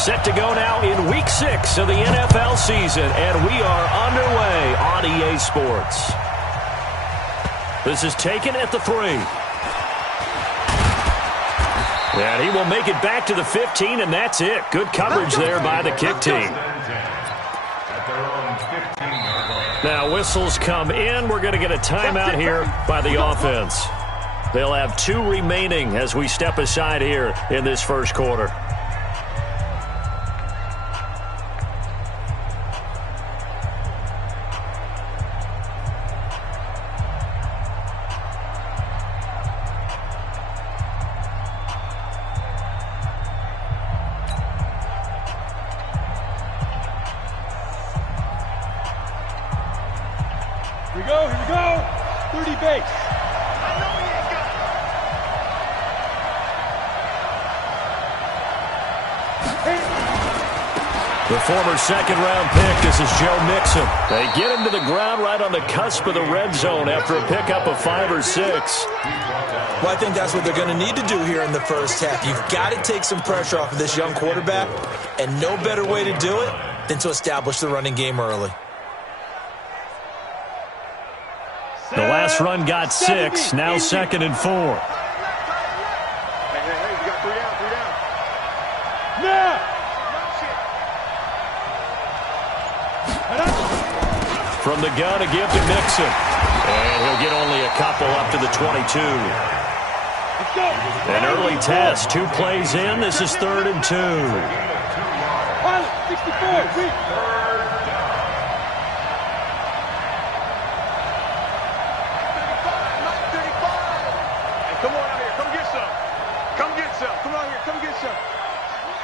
Set to go now in Week 6 of the NFL season, and we are underway on EA Sports. This is taken at the 3. And he will make it back to the 15, and that's it. Good coverage there by the kick team. Now whistles come in. We're going to get a timeout here by the offense. They'll have 2 remaining as we step aside here in this first quarter. Here we go. 30 base. The former second-round pick, this is Joe Mixon. They get him to the ground right on the cusp of the red zone after a pickup of 5 or 6. Well, I think that's what they're going to need to do here in the first half. You've got to take some pressure off of this young quarterback, and no better way to do it than to establish the running game early. The last run got 6, now 2nd and 4. Hey, you got 3 down. Now! From the gun, a give to Mixon. And he'll get only a couple up to the 22. An early test, 2 plays in. This is 3rd and 2. 64.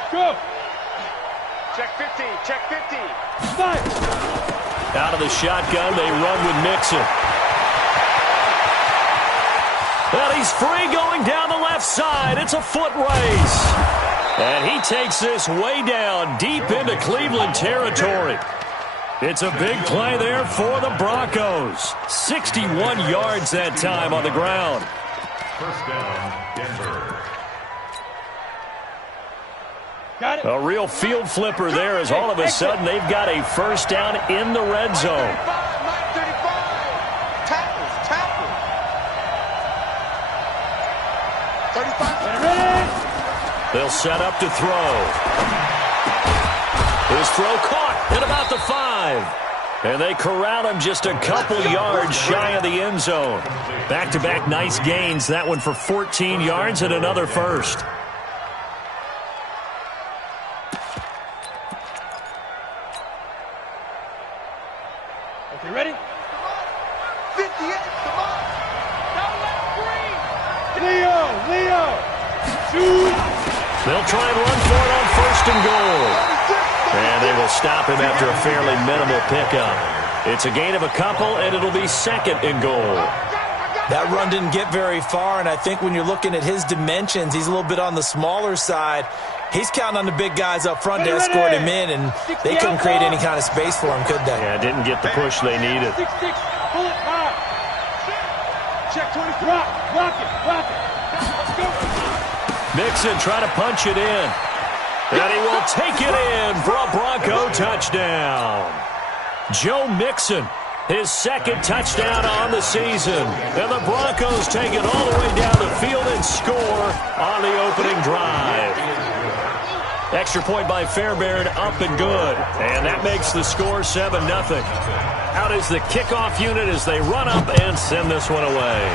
Go! Check 15, check 15. Five. Out of the shotgun, they run with Mixon. Well, he's free going down the left side. It's a foot race. And he takes this way down, deep into Cleveland territory. It's a big play there for the Broncos. 61 yards that time on the ground. First down, Denver. Got it. A real field flipper there as all of a sudden they've got a first down in the red zone. 35. Tackles. 35. They'll set up to throw. His throw caught at about the 5. And they corral him just a couple yards shy of the end zone. Back-to-back nice gains. That one for 14 yards and another first. Okay, ready? 58, come on. Don't let him breathe. Leo. Shoot. They'll try and run for it on 1st and goal. And they will stop him after a fairly minimal pickup. It's a gain of a couple, and it'll be 2nd and goal. That run didn't get very far, and I think when you're looking at his dimensions, he's a little bit on the smaller side. He's counting on the big guys up front to escort him in, and they couldn't create any kind of space for him, could they? Yeah, didn't get the push they needed. 6-6. Pull it high. Check 20. Block it. Let's go. Mixon trying to punch it in. And he will take it in for a Bronco touchdown. Joe Mixon, his 2nd touchdown on the season. And the Broncos take it all the way down the field and score on the opening drive. Extra point by Fairbairn, up and good. And that makes the score 7-0. Out is the kickoff unit as they run up and send this one away.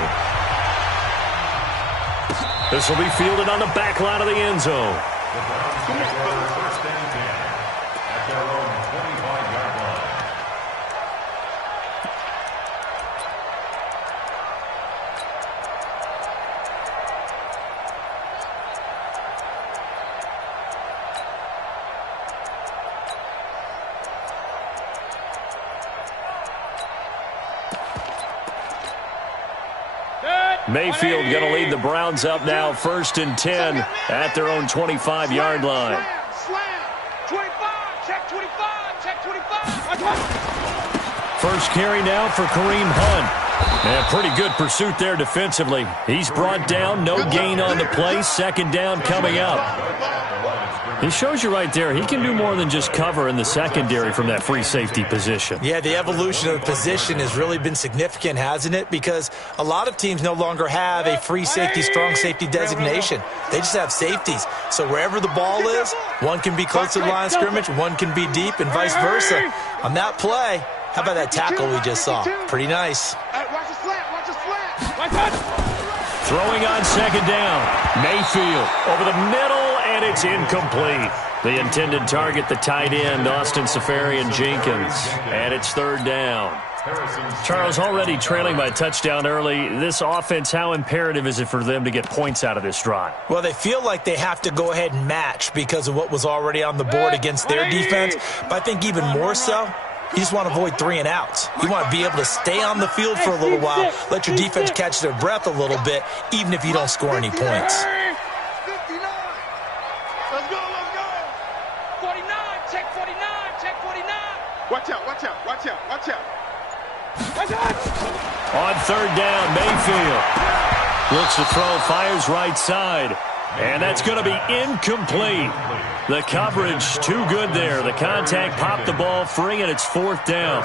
This will be fielded on the back line of the end zone. First and 10 at their own 25-yard line. Mayfield going to lead the Browns up now, 1st and 10 at their own 25-yard line. Slam. 25. Check 25. Check 25. First carry now for Kareem Hunt. And pretty good pursuit there defensively. He's brought down, no gain on the play. 2nd down coming up. He shows you right there, he can do more than just cover in the secondary from that free safety position. Yeah, the evolution of the position has really been significant, hasn't it? Because a lot of teams no longer have a free safety, strong safety designation. They just have safeties. So wherever the ball is, one can be close to the line of scrimmage, one can be deep, and vice versa. On that play, how about that tackle we just saw? Pretty nice. Watch the slant, watch the slant. Throwing on second down. Mayfield over the middle, and it's incomplete. The intended target, the tight end, Austin Seferian-Jenkins. And it's third down. Charles, already trailing by a touchdown early. This offense, how imperative is it for them to get points out of this drive? Well, they feel like they have to go ahead and match because of what was already on the board against their defense. But I think even more so, you just want to avoid 3 and outs. You want to be able to stay on the field for a little while, let your defense catch their breath a little bit, even if you don't score any points. 59. Let's go, let's go. 49, check 49, check 49. Watch out, watch out, watch out, watch out. On third down, Mayfield looks to throw, fires right side. And that's going to be incomplete. The coverage too good there. The contact popped the ball free, and it's fourth down.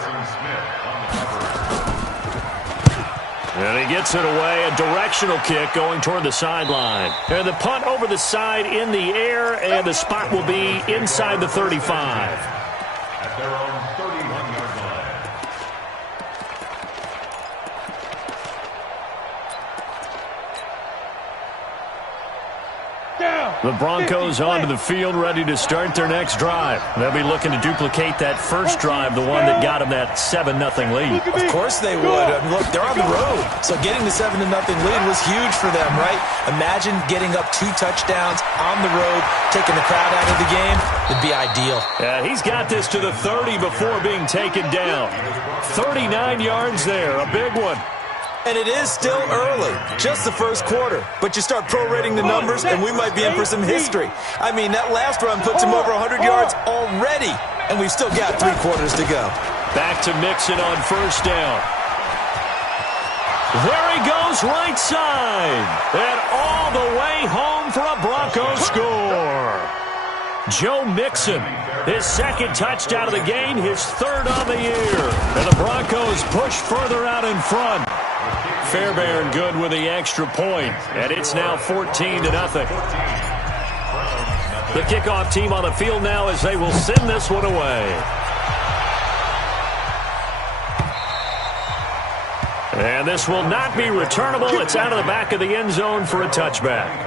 And he gets it away. A directional kick going toward the sideline. And the punt over the side in the air, and the spot will be inside the 35. At their own 31-yard line. The Broncos onto the field, ready to start their next drive. They'll be looking to duplicate that first drive, the one that got them that 7-0 lead. Of course they would. I mean, look, they're on the road, so getting the 7-0 lead was huge for them, right? Imagine getting up 2 touchdowns on the road, taking the crowd out of the game. It'd be ideal. Yeah, he's got this to the 30 before being taken down. 39 yards there, a big one. And it is still early, just the first quarter. But you start prorating the numbers, and we might be in for some history. I mean, that last run puts him over 100 yards already, and we've still got 3 quarters to go. Back to Mixon on first down. There he goes, right side. And all the way home for a Broncos score. Joe Mixon, his second touchdown of the game, his third on the year. And the Broncos push further out in front. Fairbairn good with the extra point, and it's now 14-0. The kickoff team on the field now as they will send this one away. And this will not be returnable. It's out of the back of the end zone for a touchback.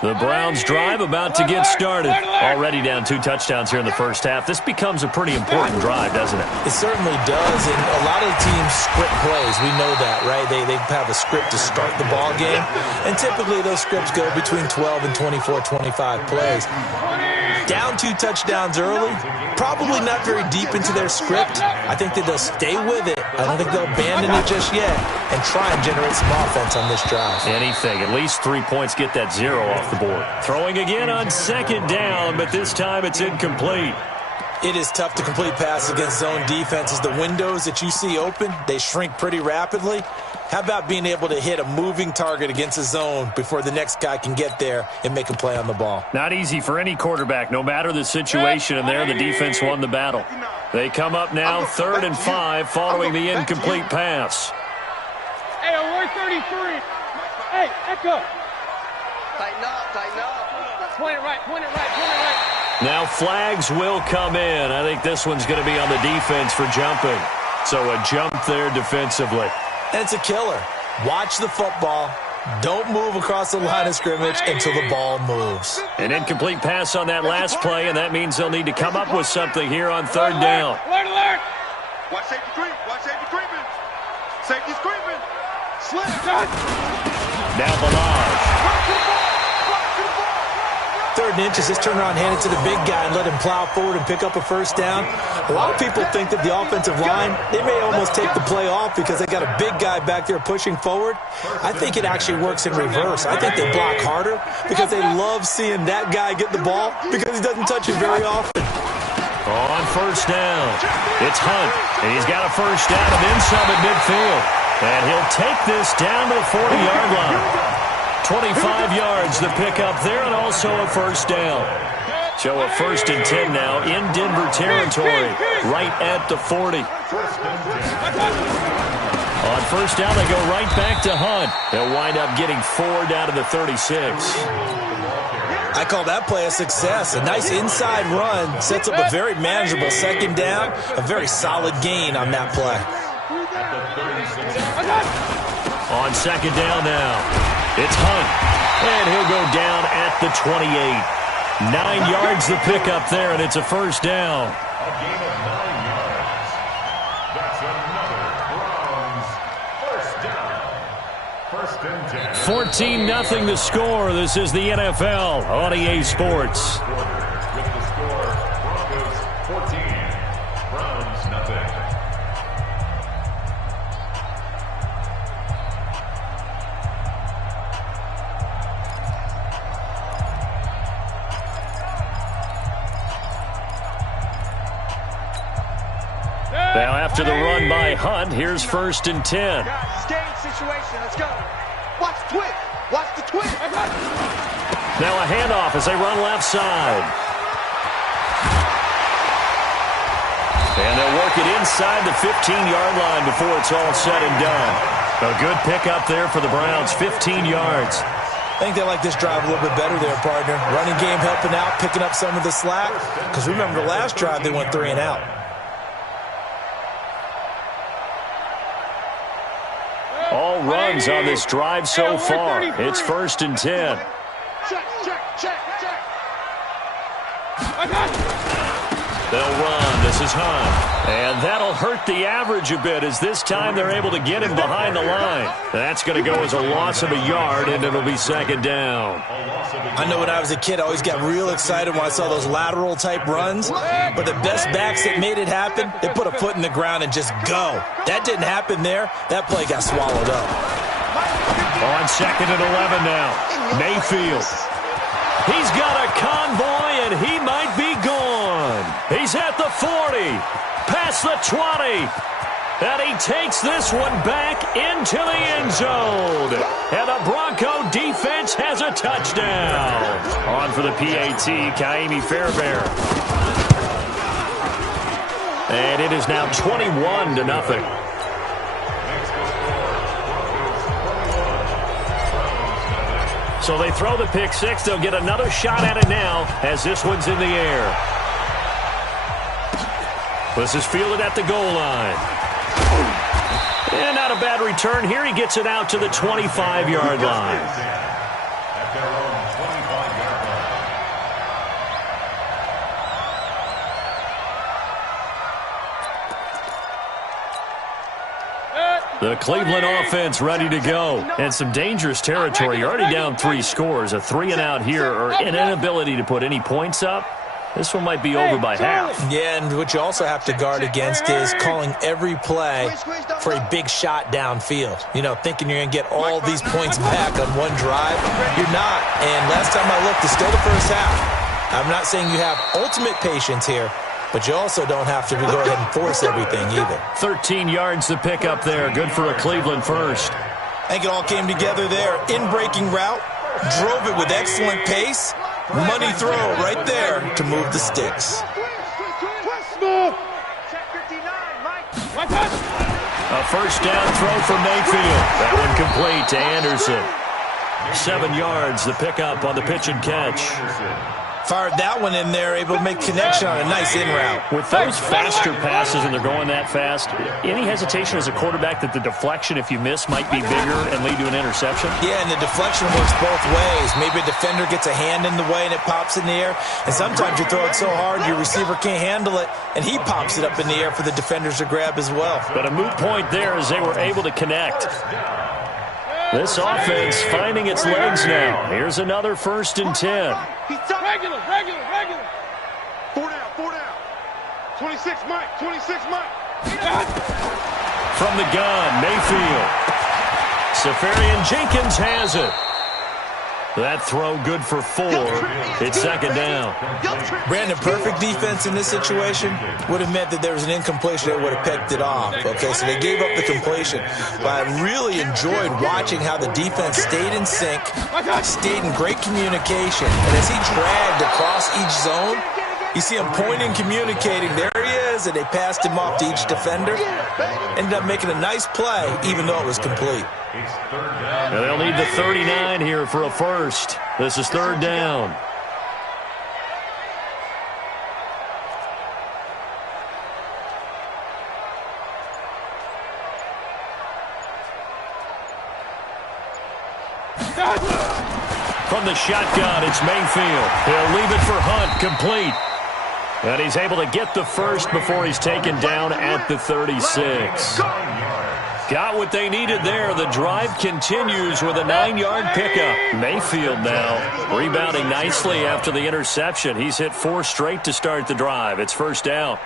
The Browns drive about to get started. Already down 2 touchdowns here in the first half. This becomes a pretty important drive, doesn't it? It certainly does, and a lot of the teams script plays. We know that, right? They have a script to start the ball game, and typically those scripts go between 12 and 24, 25 plays. Down 2 touchdowns early, probably not very deep into their script. I think that they'll stay with it. I don't think they'll abandon it just yet and try and generate some offense on this drive. Anything. At least 3 points, get that 0 off the board. Throwing again on second down, but this time it's incomplete. It is tough to complete passes against zone defenses. The windows that you see open, they shrink pretty rapidly. How about being able to hit a moving target against a zone before the next guy can get there and make a play on the ball? Not easy for any quarterback, no matter the situation, and there the defense won the battle. They come up now 3rd and 5 following the incomplete pass. Hey, 133. Hey, Echo. Tighten up. Point it right, point it right, point it right. Now flags will come in. I think this one's going to be on the defense for jumping. So a jump there defensively. And it's a killer. Watch the football. Don't move across the line of scrimmage until the ball moves. An incomplete pass on that last play, and that means they'll need to come up with something here on 3rd down. Alert! Watch safety creep. Watch safety creeping. Safety's creeping. Slip. Now Balaj. 3rd 3rd and inches, just turn around, hand it to the big guy, and let him plow forward and pick up a first down. A lot of people think that the offensive line, they may almost take the play off because they got a big guy back there pushing forward. I think it actually works in reverse. I think they block harder because they love seeing that guy get the ball because he doesn't touch it very often. On first down, it's Hunt, and he's got a first down and then some at midfield. And he'll take this down to the 40-yard line. 25 yards the pickup there, and also a first down. So a 1st and 10 now in Denver territory, right at the 40. On first down, they go right back to Hunt. They'll wind up getting 4 down to the 36. I call that play a success. A nice inside run sets up a very manageable 2nd down, a very solid gain on that play. On 2nd down now. It's Hunt, and he'll go down at the 28. 9 yards the pickup there, and it's a first down. A gain of 9 yards. That's another Browns first down. 1st and 10. 14-0 the score. This is the NFL on EA Sports. With the score, Broncos 14, Browns nothing. Now after the run by Hunt, here's 1st and 10. Guys, game situation. Let's go. Watch the twist. Watch the twist. Now a handoff as they run left side. And they'll work it inside the 15-yard line before it's all said and done. A good pickup there for the Browns, 15 yards. I think they like this drive a little bit better there, partner. Running game helping out, picking up some of the slack. Because remember, the last drive they went 3 and out. All runs on this drive so far. It's 1st and 10. Check. They'll run. This is Hunt. And that'll hurt the average a bit as this time they're able to get him behind the line. That's going to go as a loss of a yard, and it'll be 2nd down. I know when I was a kid, I always got real excited when I saw those lateral-type runs. But the best backs that made it happen, they put a foot in the ground and just go. That didn't happen there. That play got swallowed up. On 2nd and 11 now. Mayfield. He's got a convoy, and he might be gone. He's at the 40, past the 20. And he takes this one back into the end zone. And the Bronco defense has a touchdown. On for the PAT, Ka'imi Fairbairn. And it is now 21-0. So they throw the pick six. They'll get another shot at it now as this one's in the air. This is fielded at the goal line. And not a bad return here. He gets it out to the 25-yard line. At their own 25-yard line. The Cleveland offense ready to go. And some dangerous territory. You're already down 3 scores. A 3-and-out here or an inability to put any points up. This one might be over by half. Yeah, and what you also have to guard against is calling every play for a big shot downfield. You know, thinking you're going to get all these points back on one drive. You're not. And last time I looked, it's still the first half. I'm not saying you have ultimate patience here, but you also don't have to go ahead and force everything either. 13 yards to pick up there. Good for a Cleveland first. I think it all came together there. In-breaking route. Drove it with excellent pace. Money throw right there to move the sticks. A first down throw for Mayfield. That one complete to Anderson. 7 yards, the pickup on the pitch and catch. Fired that one in there, able to make connection on a nice in route. With those faster passes and they're going that fast, any hesitation as a quarterback that the deflection, if you miss, might be bigger and lead to an interception? Yeah, and the deflection works both ways. Maybe a defender gets a hand in the way and it pops in the air. And sometimes you throw it so hard your receiver can't handle it, and he pops it up in the air for the defenders to grab as well. But a moot point there as they were able to connect. This offense finding its legs now. Here's another 1st and 10. Regular. 4 down. 26 Mike. From the gun, Mayfield. Safarian Jenkins has it. That throw good for 4. It's 2nd down. Brandon, perfect defense in this situation would have meant that there was an incompletion that would have picked it off. Okay, so they gave up the completion. But I really enjoyed watching how the defense stayed in sync, stayed in great communication. And as he dragged across each zone, you see him pointing, communicating. There he is, and they passed him off to each defender. Ended up making a nice play, even though it was complete. And they'll need the 39 here for a first. This is 3rd down. From the shotgun, it's Mayfield. He'll leave it for Hunt, complete. And he's able to get the first before he's taken down at the 36. Got what they needed there. The drive continues with a 9-yard pickup. Mayfield now rebounding nicely after the interception. He's hit 4 straight to start the drive. It's 1st down.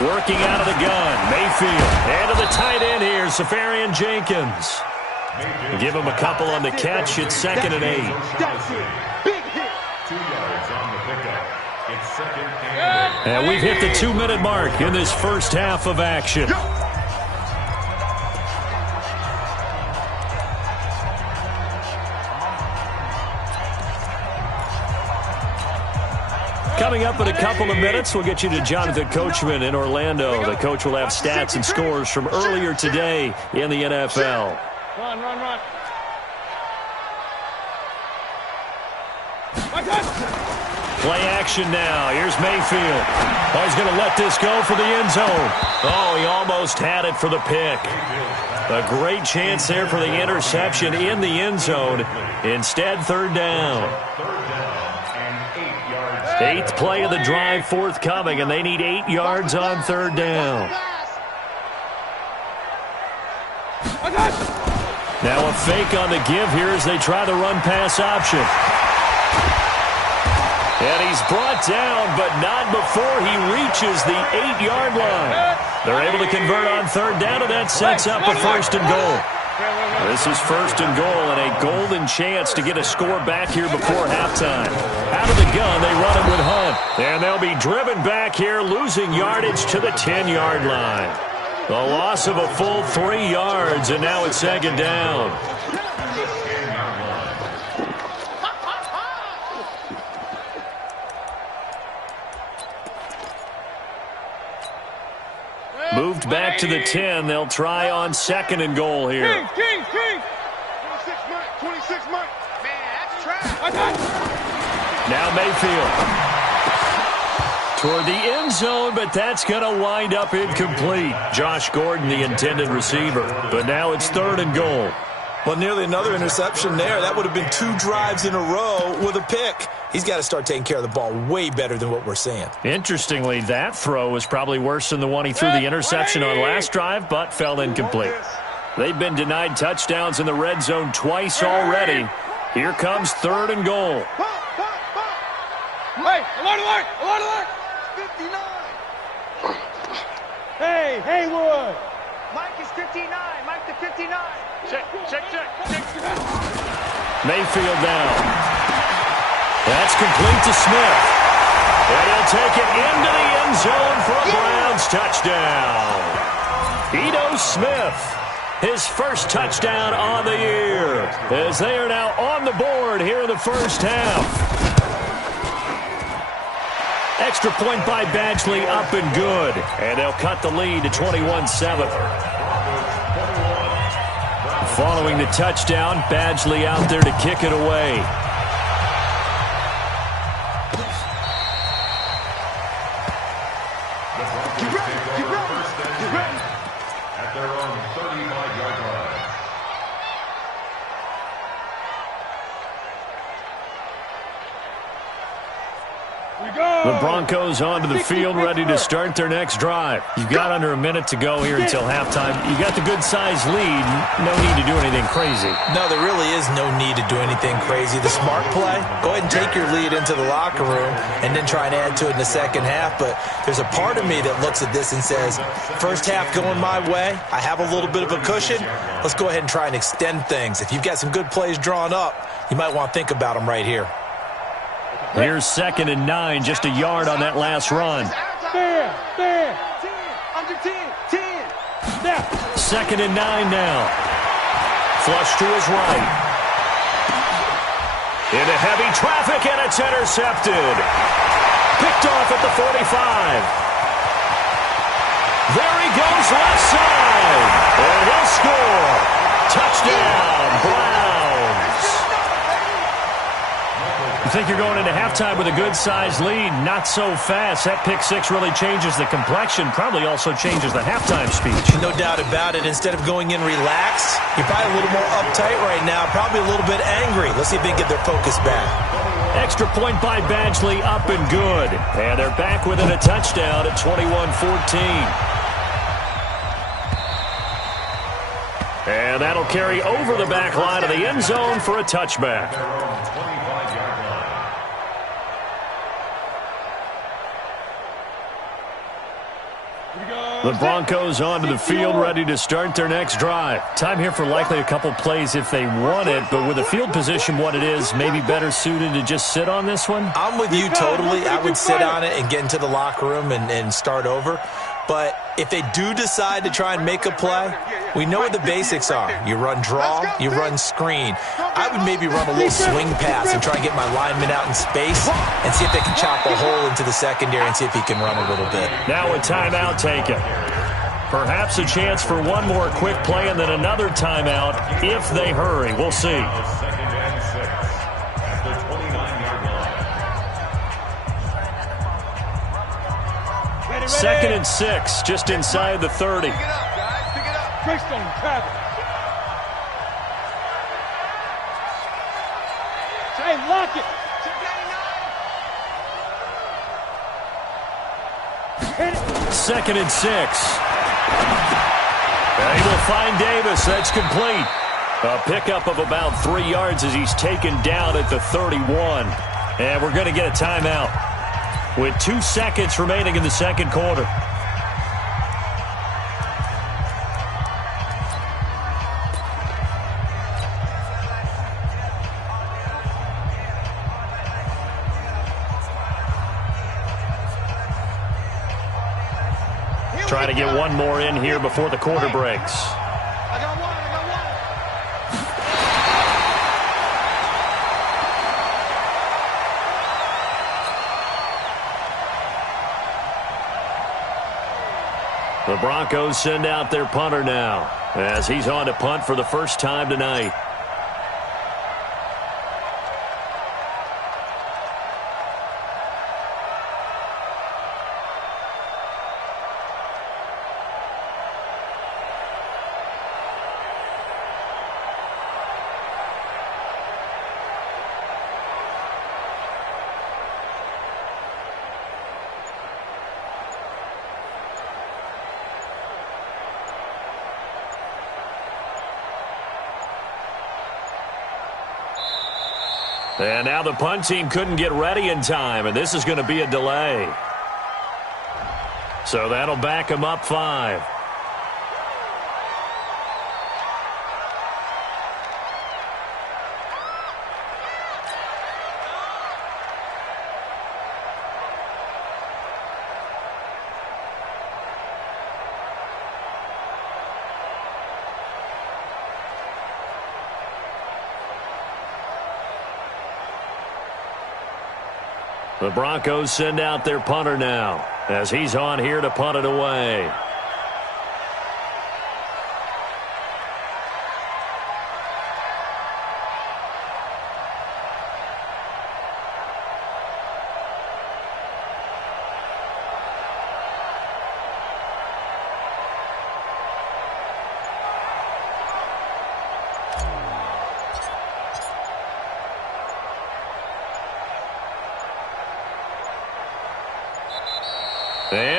Working out of the gun, Mayfield. And to the tight end here, Safarian Jenkins. Give him a couple on the catch. It's 2nd and 8. 2 yards on the pickup. It's 2nd and 8. And we've hit the 2-minute mark in this first half of action. Coming up in a couple of minutes, we'll get you to Jonathan Coachman in Orlando. The coach will have stats and scores from earlier today in the NFL. Run. Play action now. Here's Mayfield. Oh, he's going to let this go for the end zone. Oh, he almost had it for the pick. A great chance there for the interception in the end zone. Instead, 3rd down. 8th play of the drive forthcoming, and they need 8 yards on 3rd down. Now a fake on the give here as they try the run-pass option. And he's brought down, but not before he reaches the 8-yard line. They're able to convert on 3rd down, and that sets up a 1st and goal. This is 1st and goal and a golden chance to get a score back here before halftime. Out of the gun, they run it with Hunt. And they'll be driven back here, losing yardage to the 10-yard line. A loss of a full 3 yards, and now it's 2nd down. Moved back to the 10. They'll try on 2nd and goal here. King. 26 Mike. Man, that's trash. Now Mayfield. Toward the end zone, but that's going to wind up incomplete. Josh Gordon, the intended receiver. But now it's 3rd and goal. Well, nearly another interception there. That would have been 2 drives in a row with a pick. He's got to start taking care of the ball way better than what we're seeing. Interestingly, that throw was probably worse than the one he threw the interception on last drive, but fell incomplete. They've been denied touchdowns in the red zone twice already. Here comes 3rd and goal. Hey, alert! 59. Hey, Haywood. Mike is 59. Mike to 59. Check. Mayfield down. That's complete to Smith. And he'll take it into the end zone for a Browns touchdown. Ito Smith, his first touchdown on the year, as they are now on the board here in the first half. Extra point by Badgley, up and good. And they'll cut the lead to 21-7. Following the touchdown, Badgley out there to kick it away. At their own 35-yard line. The Broncos onto the field, ready to start their next drive. You've got under a minute to go here until halftime. You got the good-sized lead. No need to do anything crazy. No, there really is no need to do anything crazy. The smart play, go ahead and take your lead into the locker room and then try and add to it in the second half. But there's a part of me that looks at this and says, first half going my way, I have a little bit of a cushion. Let's go ahead and try and extend things. If you've got some good plays drawn up, you might want to think about them right here. Here's 2nd and 9, just a yard on that last run. Fair. 10. Under 10. 10. 2nd and 9 now. Flush to his right. Into heavy traffic, and it's intercepted. Picked off at the 45. There he goes, left side. And he'll score. Touchdown, Browns. You think you're going into halftime with a good-sized lead? Not so fast. That pick six really changes the complexion, probably also changes the halftime speech. No doubt about it. Instead of going in relaxed, you're probably a little more uptight right now, probably a little bit angry. Let's see if they can get their focus back. Extra point by Badgley, up and good. And they're back within a touchdown at 21-14. And that'll carry over the back line of the end zone for a touchback. The Broncos onto the field, ready to start their next drive. Time here for likely a couple plays if they want it, but with the field position what it is, maybe better suited to just sit on this one? I'm with you totally. I would sit on it and get into the locker room and start over. But if they do decide to try and make a play, we know what the basics are. You run draw, you run screen. I would maybe run a little swing pass and try and get my lineman out in space and see if they can chop a hole into the secondary and see if he can run a little bit. Now a timeout taken. Perhaps a chance for one more quick play and then another timeout if they hurry. We'll see. 2nd and 6, just inside the 30. Pick it up, guys. Pick it up. Greystone, Travis. Hey, lock it. 2nd and 6. And he will find Davis. That's complete. A pickup of about 3 yards as he's taken down at the 31. And we're going to get a timeout with 2 seconds remaining in the second quarter. Trying to get one more in here before the quarter breaks. I got one. The Broncos send out their punter now as he's on to punt for the first time tonight. And now the punt team couldn't get ready in time, and this is going to be a delay. So that'll back them up 5. The Broncos send out their punter now as he's on here to punt it away.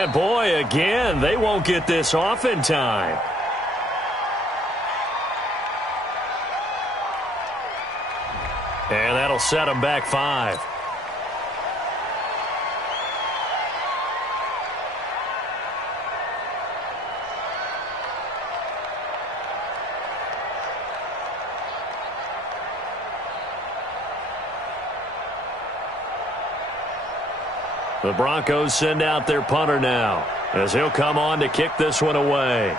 And, boy, again, they won't get this off in time. And that'll set them back 5. The Broncos send out their punter now, as he'll come on to kick this one away.